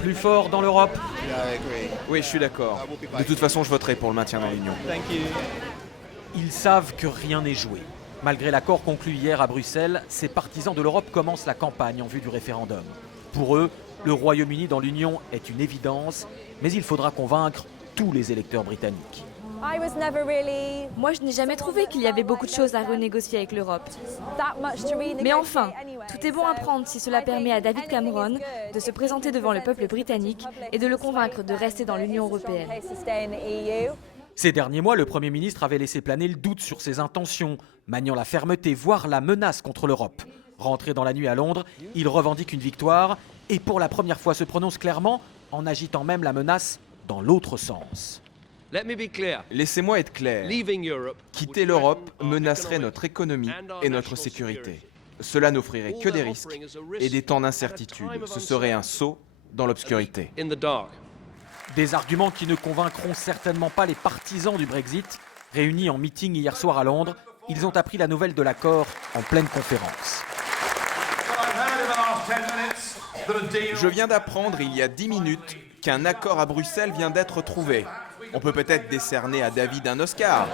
Plus fort dans l'Europe. Oui, je suis d'accord. De toute façon, je voterai pour le maintien dans l'Union. Ils savent que rien n'est joué. Malgré l'accord conclu hier à Bruxelles, ces partisans de l'Europe commencent la campagne en vue du référendum. Pour eux, le Royaume-Uni dans l'Union est une évidence, mais il faudra convaincre tous les électeurs britanniques. Moi, je n'ai jamais trouvé qu'il y avait beaucoup de choses à renégocier avec l'Europe. Mais enfin, tout est bon à prendre si cela permet à David Cameron de se présenter devant le peuple britannique et de le convaincre de rester dans l'Union européenne. Ces derniers mois, le Premier ministre avait laissé planer le doute sur ses intentions, maniant la fermeté, voire la menace contre l'Europe. Rentré dans la nuit à Londres, il revendique une victoire et pour la première fois se prononce clairement en agitant même la menace dans l'autre sens. Laissez-moi être clair. Quitter l'Europe menacerait notre économie et notre sécurité. Cela n'offrirait que des risques et des temps d'incertitude. Ce serait un saut dans l'obscurité. Des arguments qui ne convaincront certainement pas les partisans du Brexit. Réunis en meeting hier soir à Londres, ils ont appris la nouvelle de l'accord en pleine conférence. Je viens d'apprendre il y a 10 minutes qu'un accord à Bruxelles vient d'être trouvé. On peut peut-être décerner à David un Oscar.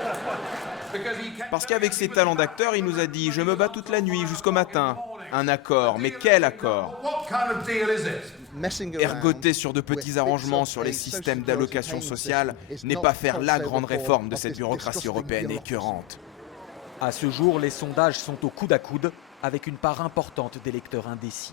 Parce qu'avec ses talents d'acteur, il nous a dit « Je me bats toute la nuit jusqu'au matin ». Un accord, mais quel accord? Ergoter sur de petits arrangements sur les systèmes d'allocation sociale n'est pas faire la grande réforme de cette bureaucratie européenne écœurante. À ce jour, les sondages sont au coude à coude avec une part importante d'électeurs indécis.